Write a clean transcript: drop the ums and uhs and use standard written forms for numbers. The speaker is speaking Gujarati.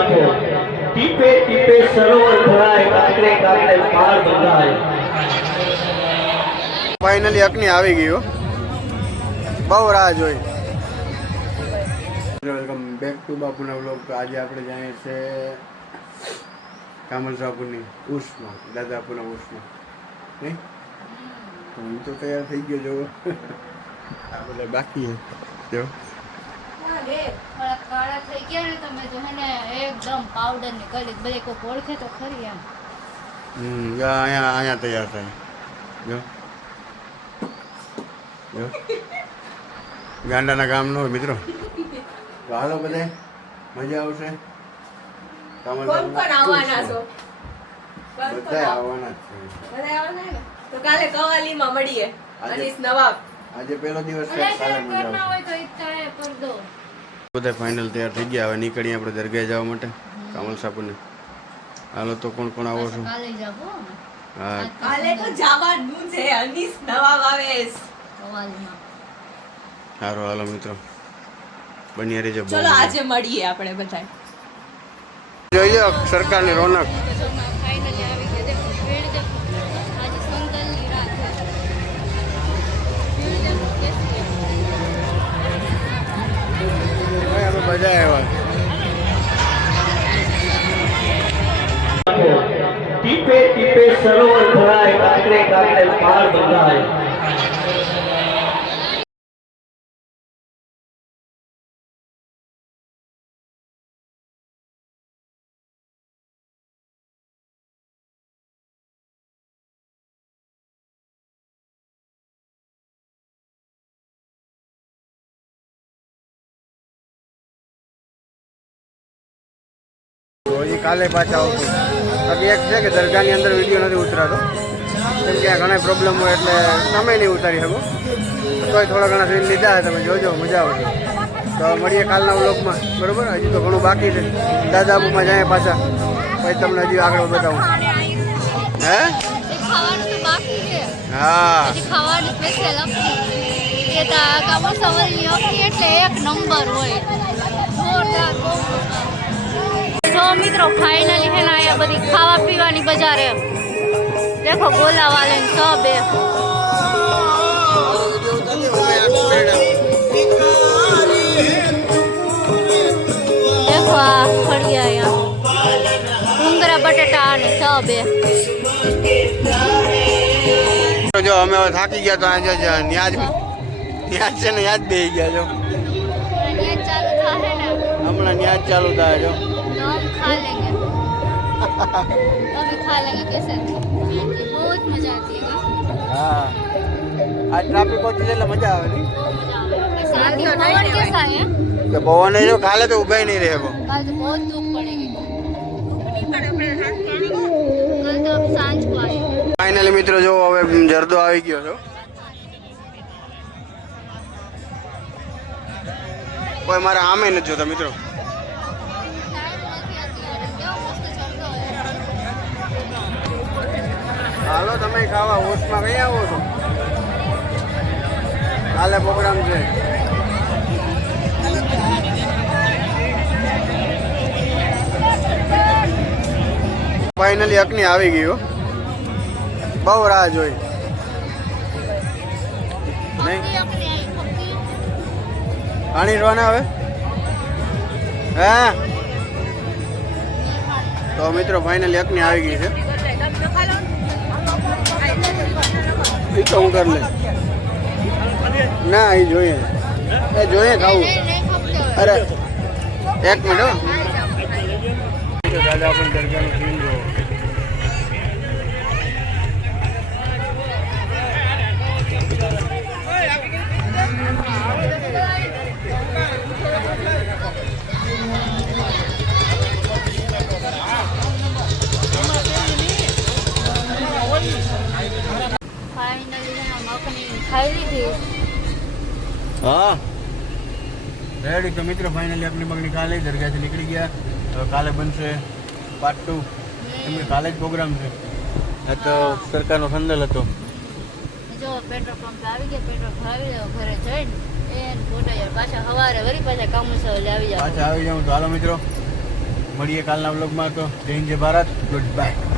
ટીપે ટીપે સરોવર ભરાય, કાંકરે કાંકરે પાર બંધાય. ફાઇનલી અગ્નિ આવી ગયો. બહુ રાહ જોઈ. વેલકમ બેક ટુ બાપુના વ્લોગ. આજે આપણે જઈએ છે કામલ સાપુરની ઉર્સમાં, દાદાપુરના ઉર્સમાં. નહીં હું તો તૈયાર થઈ ગયો જો. આ બધા બાકી જો કાળા થઈ ગયા ને તમે જો ને એકદમ પાવડર ની કલી બધે કોઈ ઓળખે તો ખરી એમ. અહીંયા તૈયાર થાય જો જો ગાંડાના ગામ નો મિત્રો. તો હાલો બધા મજા આવશે. કોણ કોણ આવવાના છો? બધા આવવાના જ છે. બધા આવવાના ને તો કાલે કવાલીમાં મળીએ. અનીસ નવાબ આજે પહેલો દિવસ છે. કાલે મજા કરના આવશે. હોય તો ઇત્તાએ પર દો. બધા ફાઇનલ તૈયાર થઈ ગયા. હવે નીકળીએ આપણે દરગાહ જવા માટે કામલ સાપુરને. હાલો તો કોણ કોણ આવો છો? કાલે જાબો હા કાલે તો જવાનું છે. અનીસ નવાબ આવે કવાલીમાં. સારું હાલો મિત્રો બની રહેજો. ચલો આજે મળીએ આપણે બધા. જોઈએ સરકારની રોનક. ફાઇનલી આવી ગયા. દેખો ભીડ દેખો. આજે સંગલની રાત છે. ભીડ દેખો કેસી. અમે બધા આવ્યા. ટીપે ટીપે સરોવર ભરાય, કાંકરે કાંકરે પાર બંધાય. હજી કાલે પાછા આવતું. બાકી એક છે કે દરગાહની અંદર વિડીયો નથી ઉતરાતો કેમ કે ઘણા પ્રોબ્લેમ હોય એટલે તમે નહીં ઉતારી શકો. તોય થોડા ઘણા સીન લીધા છે. તમે જોજો મજા આવશે. તો મળીએ કાલના વ્લોગમાં. બરોબર. હજી તો ઘણું બાકી છે. દાદાપુરમાં જાય પાછા પછી તમને હજી આગળ બતાવું. હે ખાવાનું તો બાકી છે. હા હજી ખાવાનું સ્પેશિયલ અપની કે તા કામો સવારની અપની એટલે એક નંબર હોય. જોરદાર બહુ. તો મિત્રો ફાઇનલી હે ને અહીંયા બધી ખાવા પીવાની બજાર એમ દેખો ગોલા વાલે ને સબ એ દેખો આ ફળિયા અહીંયા ડુંગરા બટેટા અને સબ એ. જો અમે હવે થાકી ગયા તો આજે ન્યાજ છે ને યાદ બેસી ગયા જો. અહીંયા ચાલુ થાય ને હમણાં ન્યાજ ચાલુ થાય જો. तो हम खा लेंगे अभी खा लेंगे कैसे बहुत मजा आती है હા આ ટ્રાફિક ઓછી છે એટલે મજા આવે ને. पवन कैसा है કે પવન જો કાલે તો ઉભા નહીં રહે. कल तो बहुत धूप पड़ेगी कल तो अब सांझ को आएगी. ફાઇનલી મિત્રો જો હવે જરદો આવી ગયો છો. કોઈ મારા આમે નથી જોતા મિત્રો. હાલો તમે ખાવા હોશમાં કઈ આવો છો? કાલે પ્રોગ્રામ છે. ફાઇનલી અગ્નિ આવી ગયો. બહુ રાહ જોઈ. નહીં પાણી રોવાના હવે હે. તો મિત્રો ફાઇનલી અગ્નિ આવી ગઈ છે. એ તો હું કરી લે ના એ જોઈએ ખાવું. અરે એક મિનિટ હો. દાદા પણ દરગાહનું સીન જો. ખાઈ લીધી. હા રેડી. તો મિત્રો ફાઇનલી અગ્નિ બગની કાલે દરગાહથી નીકળી ગયા. તો કાલે બનશે પાર્ટ 2 કેમ કે કાલે જ પ્રોગ્રામ છે. આ તો સરકારનો સંદેલ હતો. જો પેટ્રોલ પંપ આવી ગયા. પેટ્રોલ ભરાવી લેવો ઘરે જઈને એને ફોટા પાછા સવારે વળી પાછા કામ આવી જાય. પાછા આવી જાઉં તો હાલો મિત્રો મળીએ કાલના વ્લોગમાં. તો જય હિન્દ જય ભારત, ગુડ બાય.